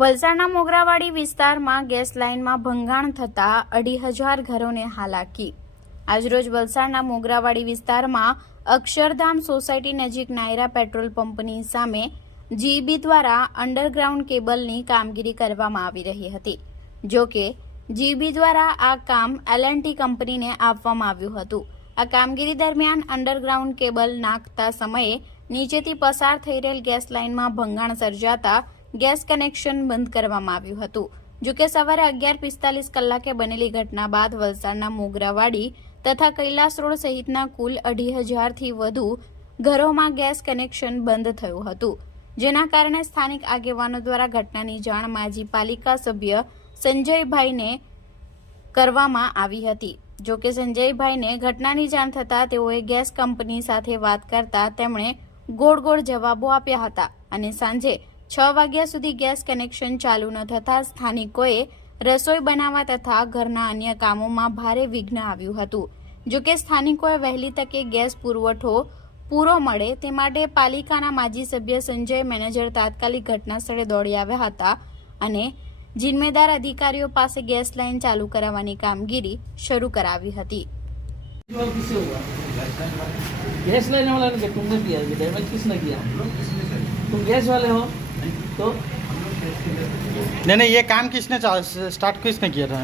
વલસાડના મોગરાવાડી વિસ્તારમાં ગેસ લાઇનમાં ભંગાણ થતા 2,500 ઘરોને હાલાકી। આજરોજ વલસાડના મોગરાવાડી વિસ્તારમાં અક્ષરધામ સોસાયટી નજીક નાયરા પેટ્રોલ પંપની સામે જીઈબી દ્વારા અંડરગ્રાઉન્ડ કેબલની કામગીરી કરવામાં આવી રહી હતી। જો કે જીઈબી દ્વારા આ કામ L&T કંપનીને આપવામાં આવ્યું હતું। આ કામગીરી દરમિયાન અંડરગ્રાઉન્ડ કેબલ નાખતા સમયે નીચેથી પસાર થઈ રહેલ ગેસ લાઇનમાં ભંગાણ સર્જાતા ગેસ કનેક્શન બંધ કરવામાં આવ્યું હતું। જો કે સવારે 11:45 કલાકે બનેલી ઘટના બાદ વલસાડના મોગરાવાડી તથા કૈલાસ રોડ સહિતના કુલ 2,500થી વધુ ઘરોમાં ગેસ કનેક્શન બંધ થયું હતું, જેના કારણે સ્થાનિક આગેવાનો દ્વારા ઘટનાની જાણ માજી પાલિકા સભ્ય સંજયભાઈને કરવામાં આવી હતી। જો કે સંજયભાઈને ઘટનાની જાણ થતાં તેઓએ ગેસ કંપની સાથે વાત કરતા તેમણે ગોળ જવાબો આપ્યા હતા અને સાંજે 6 વાગ્યા સુધી ગેસ કનેક્શન ચાલુ ન થતાં સ્થાનિકોએ રસોઈ બનાવવા તથા ઘરના અન્ય કામોમાં ભારે વિઘ્ન આવ્યું હતું। જો કે સ્થાનિકોએ વહેલી તકે ગેસ પુરવઠો પૂરો મળે તે માટે પાલિકાના માજી સભ્ય સંજય મેનેજર તાત્કાલિક ઘટના સ્થળે દોડી આવ્યા હતા અને જિમ્મેદાર અધિકારીઓ પાસે ગેસ લાઇન ચાલુ કરાવવાની કામગીરી શરૂ કરાવી હતી। गैस लाइन वाला ने तुमने किया है, डैमेज किसने किया? तुम गैस वाले हो तो नहीं ये काम किसने स्टार्ट किसने किया था?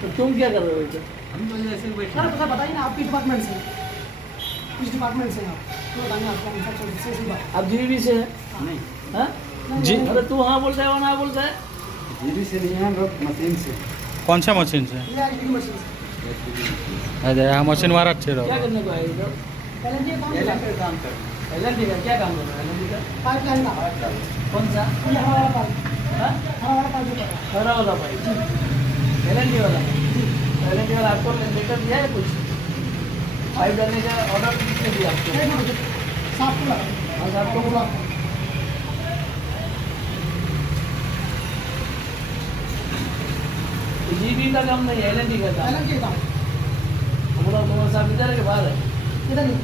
तो तुम क्या कर रहे हो इधर? हम तो ऐसे ही बैठे हैं। बताइए ना, आप किस डिपार्टमेंट से हैं? किस डिपार्टमेंट से हैं आप? तो बताइए आपका इंस्ट्रक्शन से बात। आप जीबी से है? नहीं हाँ? जी अरे तू हाँ बोलता है वो ना बोलता है? जीबी से नहीं है, हम लोग मशीन से। कौन सा मशीन से? ये एलईडी मशीन से। अरे हाँ मशीन वाला अच्छे क्या रहो। करने को आए इधर? एलईडी काम L&T करता है। काम कर L&T का क्या काम कर रहा है L&T का? पाइपलाइन का। कौन सा? ये हमारा पाइप। हाँ? हमारा पाइप जो कर रहा है। खरा वाला पाइप L&T वाला L&T वाला आपको लेटर दिया है कुछ? पाइप डालने का ऑर्डर किसने दिया आपको? एक मिनट, साफ को लगा। हाँ साहब को बोला जीबी का काम नहीं है L&T का काम। एलईडी काम। पूरा साहब इधर है कि बाहर है? इधर नहीं।